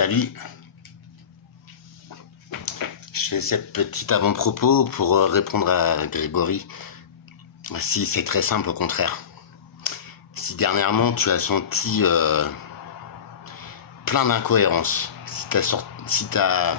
Salut. Je fais cette petite avant-propos pour répondre à Grégory. Si c'est très simple, au contraire. Si dernièrement tu as senti plein d'incohérences, si t'as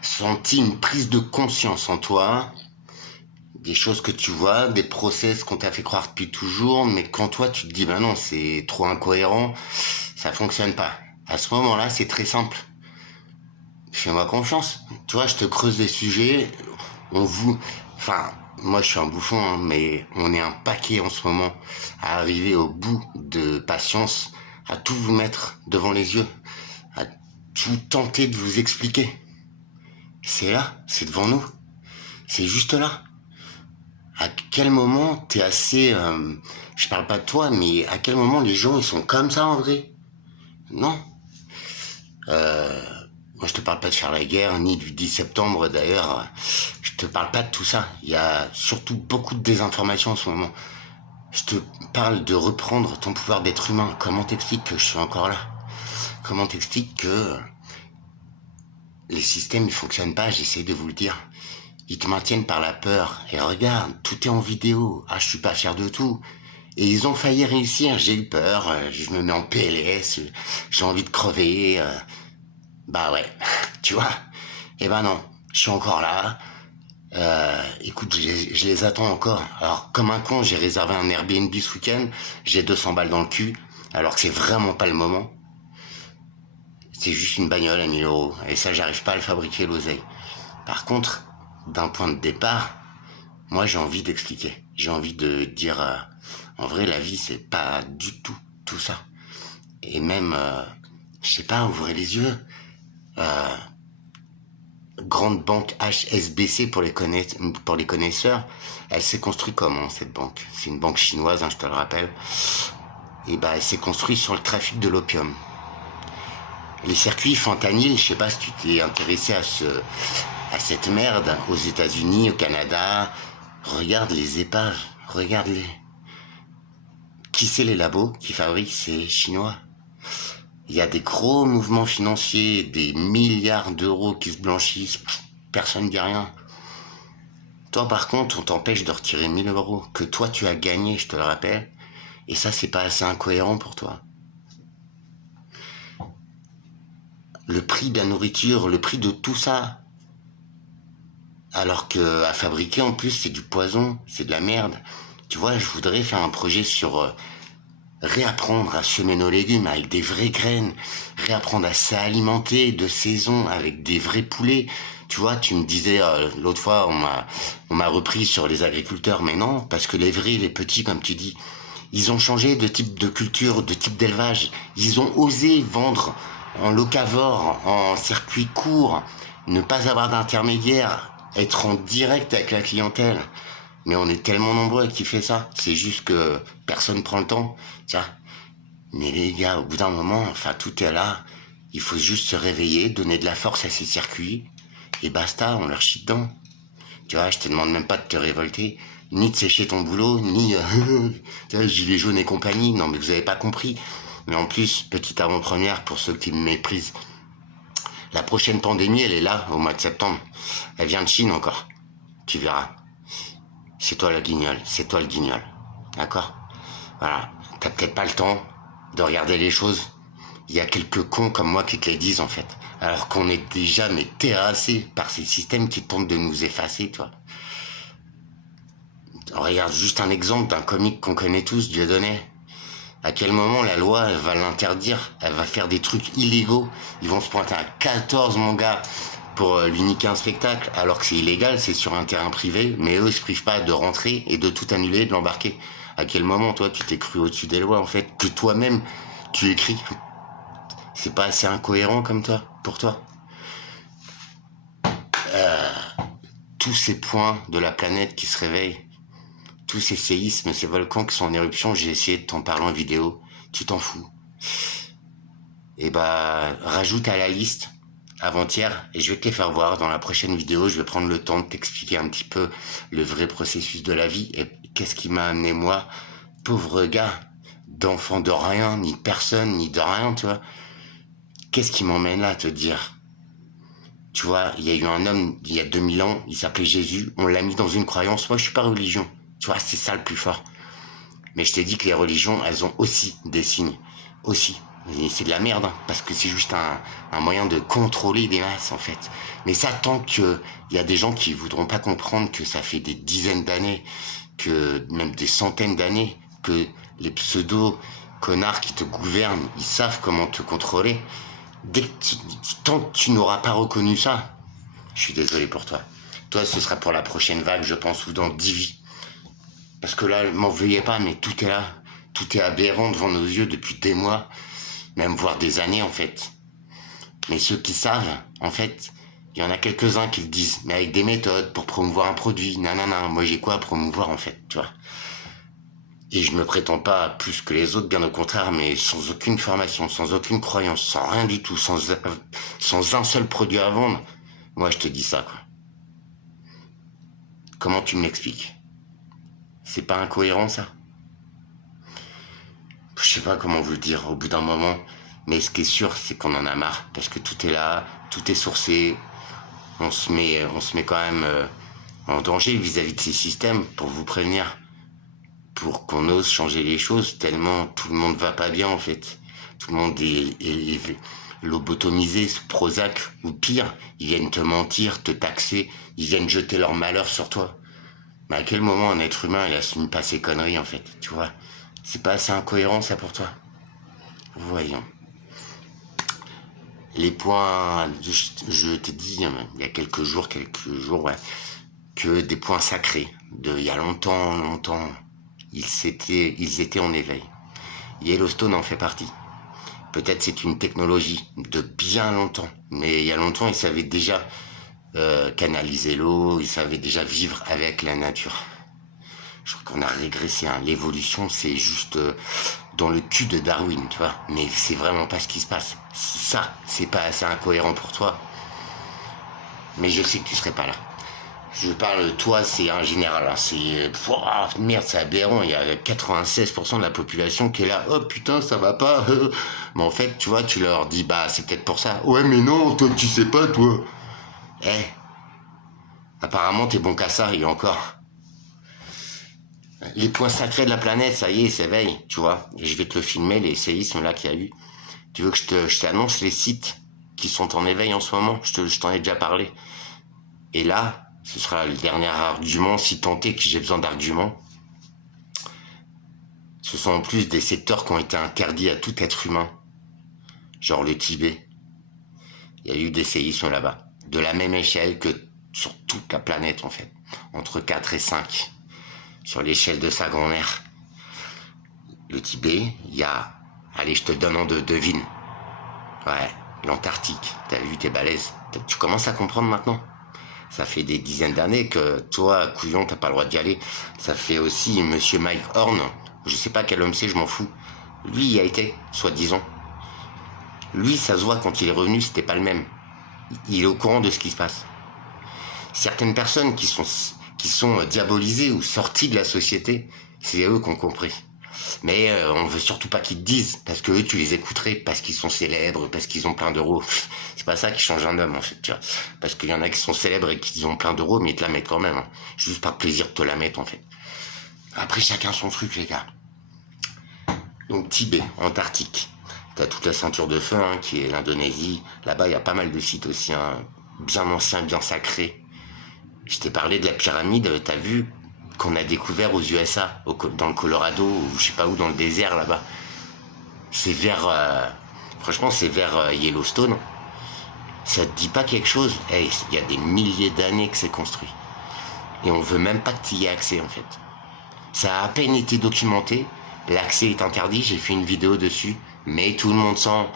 senti une prise de conscience en toi, des choses que tu vois, des process qu'on t'a fait croire depuis toujours, mais quand toi tu te dis non, c'est trop incohérent, ça fonctionne pas. À ce moment-là, c'est très simple. Fais-moi confiance. Tu vois, je te creuse des sujets. Moi je suis un bouffon, hein, mais on est un paquet en ce moment à arriver au bout de patience, à tout vous mettre devant les yeux, à tout tenter de vous expliquer. C'est là, c'est devant nous. C'est juste là. À quel moment t'es assez... je parle pas de toi, mais à quel moment les gens ils sont comme ça en vrai? Non. Moi je te parle pas de faire la guerre, ni du 10 septembre d'ailleurs. Je te parle pas de tout ça. Il y a surtout beaucoup de désinformation en ce moment. Je te parle de reprendre ton pouvoir d'être humain. Comment t'expliques que je suis encore là? Comment t'expliques que les systèmes ne fonctionnent pas? J'essaie de vous le dire. Ils te maintiennent par la peur. Et regarde, tout est en vidéo. Ah, je suis pas fier de tout. Et ils ont failli réussir. J'ai eu peur. Je me mets en PLS. J'ai envie de crever. Bah ouais, tu vois. Eh ben non, je suis encore là. Écoute, je les attends encore. Alors, comme un con, j'ai réservé un Airbnb ce week-end. J'ai 200 balles dans le cul. Alors que c'est vraiment pas le moment. C'est juste une bagnole à 1000 euros. Et ça, j'arrive pas à le fabriquer, l'oseille. Par contre, d'un point de départ, moi, j'ai envie d'expliquer. J'ai envie de dire, en vrai, la vie, c'est pas du tout ça. Et même, je sais pas, ouvrez les yeux. Grande banque HSBC pour les connaisseurs, elle s'est construite comment cette banque? C'est une banque chinoise, hein, je te le rappelle. Et bah, elle s'est construite sur le trafic de l'opium. Les circuits fentanyl, je sais pas si tu t'es intéressé à cette merde aux États-Unis, au Canada. Regarde les épaves, regarde-les. Qui c'est les labos qui fabriquent ces Chinois? Il y a des gros mouvements financiers, des milliards d'euros qui se blanchissent, personne ne dit rien. Toi par contre, on t'empêche de retirer 1000 euros que toi tu as gagné, je te le rappelle. Et ça, c'est pas assez incohérent pour toi. Le prix de la nourriture, le prix de tout ça. Alors que à fabriquer en plus, c'est du poison, c'est de la merde. Tu vois, je voudrais faire un projet sur... réapprendre à semer nos légumes avec des vraies graines, réapprendre à s'alimenter de saison avec des vrais poulets. Tu vois, tu me disais l'autre fois, on m'a repris sur les agriculteurs, mais non, parce que les vrais, les petits, comme tu dis, ils ont changé de type de culture, de type d'élevage. Ils ont osé vendre en locavore, en circuit court, ne pas avoir d'intermédiaire, être en direct avec la clientèle. Mais on est tellement nombreux qui fait ça. C'est juste que personne prend le temps. Tiens. Mais les gars, au bout d'un moment, enfin, tout est là. Il faut juste se réveiller, donner de la force à ces circuits. Et basta, on leur chie dedans. Tu vois, je te demande même pas de te révolter, ni de sécher ton boulot, ni, tu vois, gilets jaunes et compagnie. Non, mais vous avez pas compris. Mais en plus, petite avant-première pour ceux qui me méprisent. La prochaine pandémie, elle est là, au mois de septembre. Elle vient de Chine encore. Tu verras. C'est toi le guignol, c'est toi le guignol. D'accord? Voilà. T'as peut-être pas le temps de regarder les choses. Il y a quelques cons comme moi qui te les disent, en fait. Alors qu'on est déjà, mais terrassés par ces systèmes qui tentent de nous effacer, toi. On regarde juste un exemple d'un comique qu'on connaît tous, Dieudonné. À quel moment la loi, elle va l'interdire? Elle va faire des trucs illégaux. Ils vont se pointer à 14, mon gars, pour lui niquer un spectacle, alors que c'est illégal, c'est sur un terrain privé, mais eux, ils se privent pas de rentrer et de tout annuler, de l'embarquer. À quel moment, toi, tu t'es cru au-dessus des lois, en fait, que toi-même, tu écris? C'est pas assez incohérent comme toi, pour toi? Tous ces points de la planète qui se réveillent, tous ces séismes, ces volcans qui sont en éruption, j'ai essayé de t'en parler en vidéo, tu t'en fous. Et bah, rajoute à la liste avant-hier, et je vais te les faire voir dans la prochaine vidéo. Je vais prendre le temps de t'expliquer un petit peu le vrai processus de la vie et qu'est-ce qui m'a amené moi, pauvre gars, d'enfant de rien, ni de personne, ni de rien, tu vois, Qu'est-ce qui m'emmène là à te dire? Tu vois, il y a eu un homme, il y a 2000 ans, il s'appelait Jésus, on l'a mis dans une croyance. Moi, je suis pas religion. Tu vois, c'est ça le plus fort. Mais je t'ai dit que les religions, elles ont aussi des signes. Aussi. Et c'est de la merde, hein, parce que c'est juste un moyen de contrôler des masses, en fait. Mais ça, tant qu'il y a des gens qui voudront pas comprendre que ça fait des dizaines d'années, que même des centaines d'années, que les pseudo-connards qui te gouvernent, ils savent comment te contrôler. Tant que tu n'auras pas reconnu ça, je suis désolé pour toi. Toi, ce sera pour la prochaine vague, je pense, ou dans 10 vies. Parce que là, m'en veuillez pas, mais tout est là. Tout est aberrant devant nos yeux depuis des mois, même voire des années, en fait. Mais ceux qui savent, en fait, il y en a quelques-uns qui le disent, mais avec des méthodes pour promouvoir un produit. Nanana, moi j'ai quoi à promouvoir, en fait, tu vois. Et je me prétends pas plus que les autres, bien au contraire, mais sans aucune formation, sans aucune croyance, sans rien du tout, sans un seul produit à vendre. Moi, je te dis ça, quoi. Comment tu me l'expliques? C'est pas incohérent, ça? Je sais pas comment vous le dire au bout d'un moment, mais ce qui est sûr, c'est qu'on en a marre, parce que tout est là, tout est sourcé, on se met quand même en danger vis-à-vis de ces systèmes pour vous prévenir, pour qu'on ose changer les choses, tellement tout le monde va pas bien, en fait. Tout le monde est lobotomisé, sous Prozac, ou pire, ils viennent te mentir, te taxer, ils viennent jeter leur malheur sur toi. Mais à quel moment un être humain, il assume pas ses conneries, en fait, tu vois? C'est pas assez incohérent, ça, pour toi? Voyons. Les points, je t'ai dit, il y a quelques jours, ouais, que des points sacrés, il y a longtemps, ils étaient en éveil. Yellowstone en fait partie. Peut-être c'est une technologie de bien longtemps, mais il y a longtemps, ils savaient déjà canaliser l'eau, ils savaient déjà vivre avec la nature. Je crois qu'on a régressé, hein. L'évolution, c'est juste dans le cul de Darwin, tu vois. Mais c'est vraiment pas ce qui se passe. Ça, c'est pas assez incohérent pour toi. Mais je sais que tu serais pas là. Je parle, toi, c'est un général. Hein. C'est... merde, c'est aberrant. Il y a 96% de la population qui est là. Oh putain, ça va pas. Mais en fait, tu vois, tu leur dis, bah, c'est peut-être pour ça. Ouais, mais non, toi, tu sais pas, toi. Apparemment, t'es bon qu'à ça, et encore. Les points sacrés de la planète, ça y est, s'éveille, tu vois. Et je vais te le filmer, les séismes là qu'il y a eu. Tu veux que je t'annonce les sites qui sont en éveil en ce moment? Je t'en ai déjà parlé. Et là, ce sera le dernier argument, si tant est que j'ai besoin d'arguments. Ce sont en plus des secteurs qui ont été interdits à tout être humain. Genre le Tibet. Il y a eu des séismes là-bas. De la même échelle que sur toute la planète, en fait. Entre 4 et 5. Sur l'échelle de sa grand-mère. Le Tibet, il y a... Allez, je te donne en deux, devine. Ouais, l'Antarctique. T'as vu, t'es balèze. Tu commences à comprendre maintenant? Ça fait des dizaines d'années que toi, couillon, t'as pas le droit d'y aller. Ça fait aussi Monsieur Mike Horn. Je sais pas quel homme c'est, je m'en fous. Lui, il y a été, soi-disant. Lui, ça se voit quand il est revenu, c'était pas le même. Il est au courant de ce qui se passe. Certaines personnes qui sont diabolisées ou sorties de la société, c'est eux qui ont compris. Mais on veut surtout pas qu'ils te disent, parce que eux, tu les écouterais, parce qu'ils sont célèbres, parce qu'ils ont plein d'euros. C'est pas ça qui change un homme, en fait, tu vois. Parce qu'il y en a qui sont célèbres et qui ont plein d'euros, mais ils te la mettent quand même. Hein. Juste par plaisir de te la mettre, en fait. Après, chacun son truc, les gars. Donc, Tibet, Antarctique. T'as toute la ceinture de feu, hein, qui est l'Indonésie. Là-bas, il y a pas mal de sites aussi, hein, bien anciens, bien sacrés. Je t'ai parlé de la pyramide, t'as vu qu'on a découvert aux USA, dans le Colorado, ou je sais pas où, dans le désert, là-bas. C'est vers... franchement, c'est vers Yellowstone. Ça te dit pas quelque chose? Il y a des milliers d'années que c'est construit. Et on veut même pas que tu y aies accès, en fait. Ça a à peine été documenté. L'accès est interdit, j'ai fait une vidéo dessus. Mais tout le monde sent...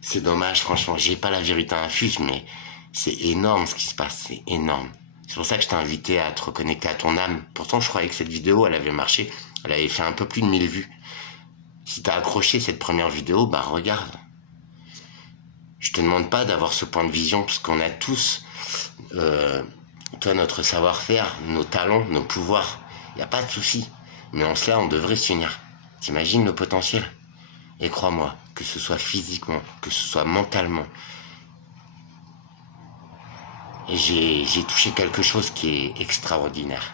C'est dommage, franchement. J'ai pas la vérité infuse, mais c'est énorme ce qui se passe. C'est énorme. C'est pour ça que je t'ai invité à te reconnecter à ton âme. Pourtant, je croyais que cette vidéo, elle avait marché. Elle avait fait un peu plus de 1000 vues. Si t'as accroché cette première vidéo, bah regarde. Je te demande pas d'avoir ce point de vision, parce qu'on a tous, toi, notre savoir-faire, nos talents, nos pouvoirs. Il n'y a pas de souci. Mais en cela, on devrait s'unir. T'imagines le potentiel? Et crois-moi, que ce soit physiquement, que ce soit mentalement, j'ai touché quelque chose qui est extraordinaire,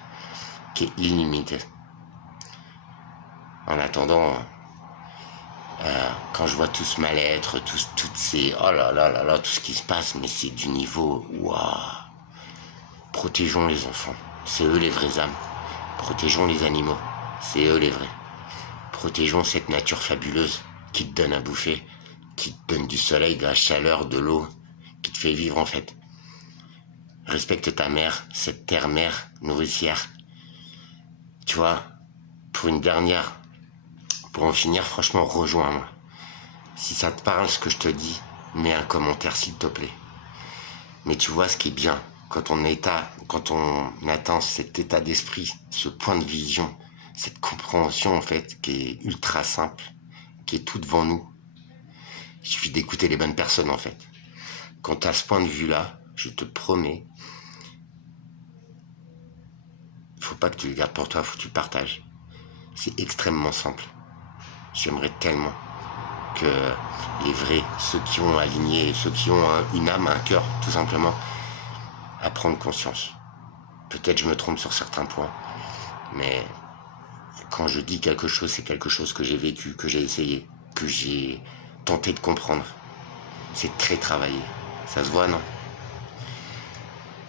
qui est illimité. En attendant, quand je vois tout ce mal-être, toutes ces... Oh là là là là, tout ce qui se passe, mais c'est du niveau... Waouh. Protégeons les enfants, c'est eux les vrais âmes. Protégeons les animaux, c'est eux les vrais. Protégeons cette nature fabuleuse qui te donne à bouffer, qui te donne du soleil, de la chaleur, de l'eau, qui te fait vivre en fait. Respecte ta mère, cette terre-mère nourricière. Tu vois, pour une dernière, pour en finir, franchement, rejoins-moi. Si ça te parle ce que je te dis, mets un commentaire s'il te plaît. Mais tu vois ce qui est bien, quand on atteint cet état d'esprit, ce point de vision, cette compréhension en fait, qui est ultra simple, qui est tout devant nous. Il suffit d'écouter les bonnes personnes en fait. Quand tu as ce point de vue-là, je te promets, faut pas que tu le gardes pour toi, faut que tu le partages. C'est extrêmement simple. J'aimerais tellement que les vrais, ceux qui ont aligné, ceux qui ont une âme, un cœur, tout simplement, à prendre conscience. Peut-être je me trompe sur certains points, mais quand je dis quelque chose, c'est quelque chose que j'ai vécu, que j'ai essayé, que j'ai tenté de comprendre. C'est très travaillé. Ça se voit, non?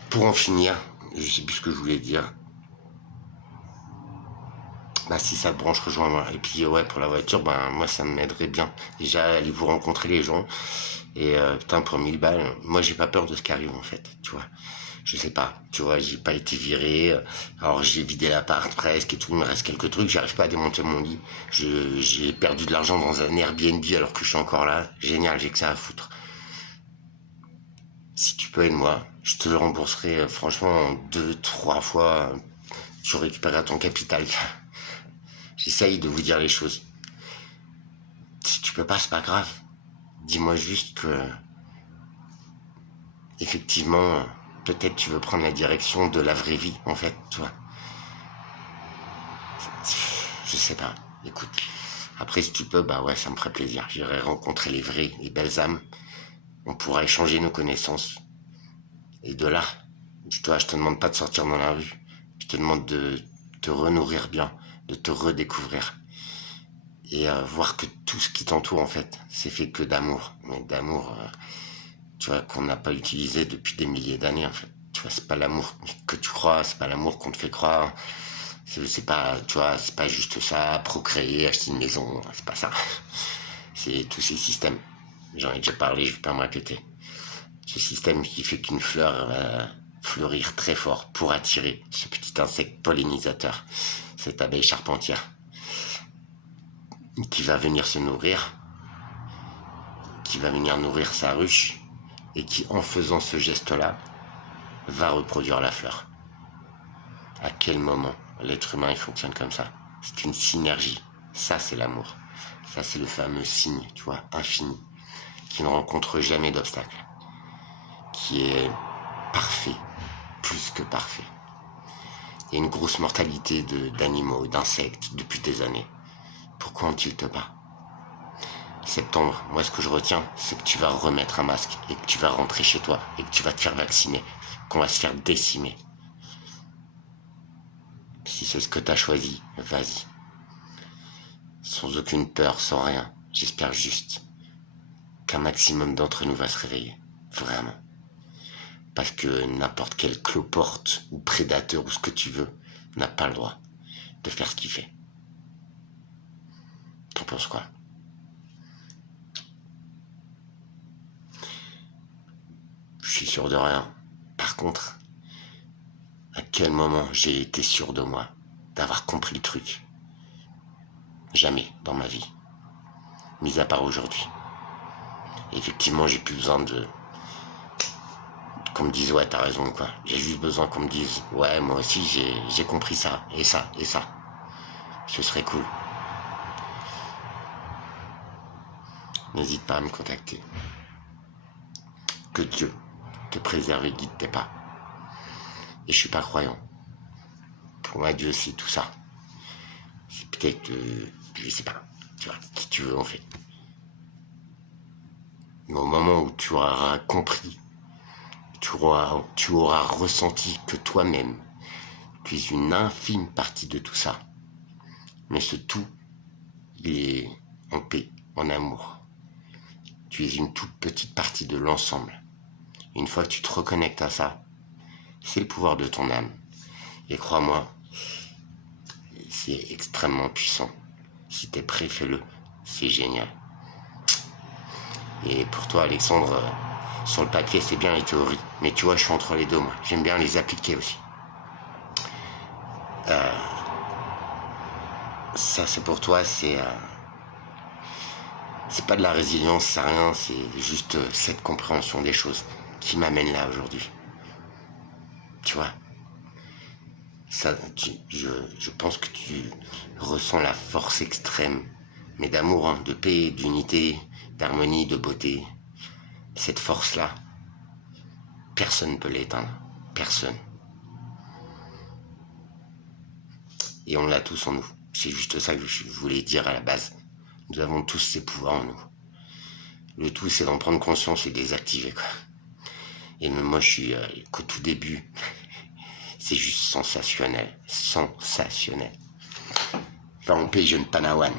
Pour en finir, je sais plus ce que je voulais dire. Bah si ça te branche, rejoins-moi. Et puis ouais, pour la voiture, ben moi ça m'aiderait bien. Déjà, allez vous rencontrer les gens. Et putain, pour 1000 balles, moi j'ai pas peur de ce qui arrive en fait, tu vois. Je sais pas, tu vois, j'ai pas été viré. Alors j'ai vidé l'appart presque et tout, il me reste quelques trucs, j'arrive pas à démonter mon lit. J'ai perdu de l'argent dans un Airbnb alors que je suis encore là. Génial, j'ai que ça à foutre. Si tu peux, aide-moi. Je te le rembourserai franchement en 2, 3 fois. Tu récupéreras ton capital. J'essaye de vous dire les choses. Si tu peux pas, c'est pas grave. Dis-moi juste que, effectivement, peut-être tu veux prendre la direction de la vraie vie, en fait, tu vois. Je sais pas. Écoute. Après, si tu peux, bah ouais, ça me ferait plaisir. J'irai rencontrer les vraies, les belles âmes. On pourra échanger nos connaissances. Et de là, je te demande pas de sortir dans la rue. Je te demande de te renourrir bien, de te redécouvrir. Et voir que tout ce qui t'entoure, en fait, c'est fait que d'amour. Mais d'amour, tu vois, qu'on n'a pas utilisé depuis des milliers d'années, en fait. Tu vois, c'est pas l'amour que tu crois, c'est pas l'amour qu'on te fait croire. C'est pas, tu vois, c'est pas juste ça, procréer, acheter une maison, c'est pas ça. C'est tous ces systèmes. J'en ai déjà parlé, je vais pas me répéter. Ce système qui fait qu'une fleur va fleurir très fort pour attirer ce petit insecte pollinisateur, cette abeille charpentière, qui va venir se nourrir, qui va venir nourrir sa ruche, et qui, en faisant ce geste-là, va reproduire la fleur. À quel moment l'être humain il fonctionne comme ça? C'est une synergie. Ça, c'est l'amour. Ça, c'est le fameux signe, tu vois, infini, qui ne rencontre jamais d'obstacle, qui est parfait, plus que parfait. Il y a une grosse mortalité d'animaux, d'insectes depuis des années. Pourquoi on tilte pas? Septembre, moi ce que je retiens, c'est que tu vas remettre un masque et que tu vas rentrer chez toi et que tu vas te faire vacciner, qu'on va se faire décimer. Si c'est ce que t'as choisi, vas-y. Sans aucune peur, sans rien. J'espère juste qu'un maximum d'entre nous va se réveiller. Vraiment. Parce que n'importe quel cloporte ou prédateur ou ce que tu veux n'a pas le droit de faire ce qu'il fait. T'en penses quoi? Je suis sûr de rien. Par contre, à quel moment j'ai été sûr de moi, d'avoir compris le truc? Jamais dans ma vie. Mis à part aujourd'hui. Effectivement, j'ai plus besoin qu'on me dise ouais t'as raison quoi. J'ai juste besoin qu'on me dise ouais moi aussi j'ai compris ça et ça et ça. Ce serait cool. N'hésite pas à me contacter. Que Dieu te préserve et guide tes pas. Et je suis pas croyant. Pour moi Dieu c'est tout ça. C'est peut-être je sais pas. Tu vois, qui tu veux en fait. Mais au moment où tu auras compris, tu auras ressenti que toi-même, tu es une infime partie de tout ça. Mais ce tout, il est en paix, en amour. Tu es une toute petite partie de l'ensemble. Une fois que tu te reconnectes à ça, c'est le pouvoir de ton âme. Et crois-moi, c'est extrêmement puissant. Si t'es prêt, fais-le. C'est génial. Et pour toi, Alexandre, sur le papier, c'est bien les théories. Mais tu vois, je suis entre les deux, moi. J'aime bien les appliquer aussi. Ça, c'est pour toi, c'est pas de la résilience, c'est rien. C'est juste cette compréhension des choses qui m'amène là aujourd'hui. Tu vois, ça, je pense que tu ressens la force extrême, mais d'amour, hein, de paix, d'unité, d'harmonie, de beauté. Cette force-là, personne ne peut l'éteindre. Personne. Et on l'a tous en nous. C'est juste ça que je voulais dire à la base. Nous avons tous ces pouvoirs en nous. Le tout, c'est d'en prendre conscience et de les activer, quoi. Et même moi, je suis qu'au tout début. C'est juste sensationnel. Sensationnel. Enfin, on paye jeune Panawan.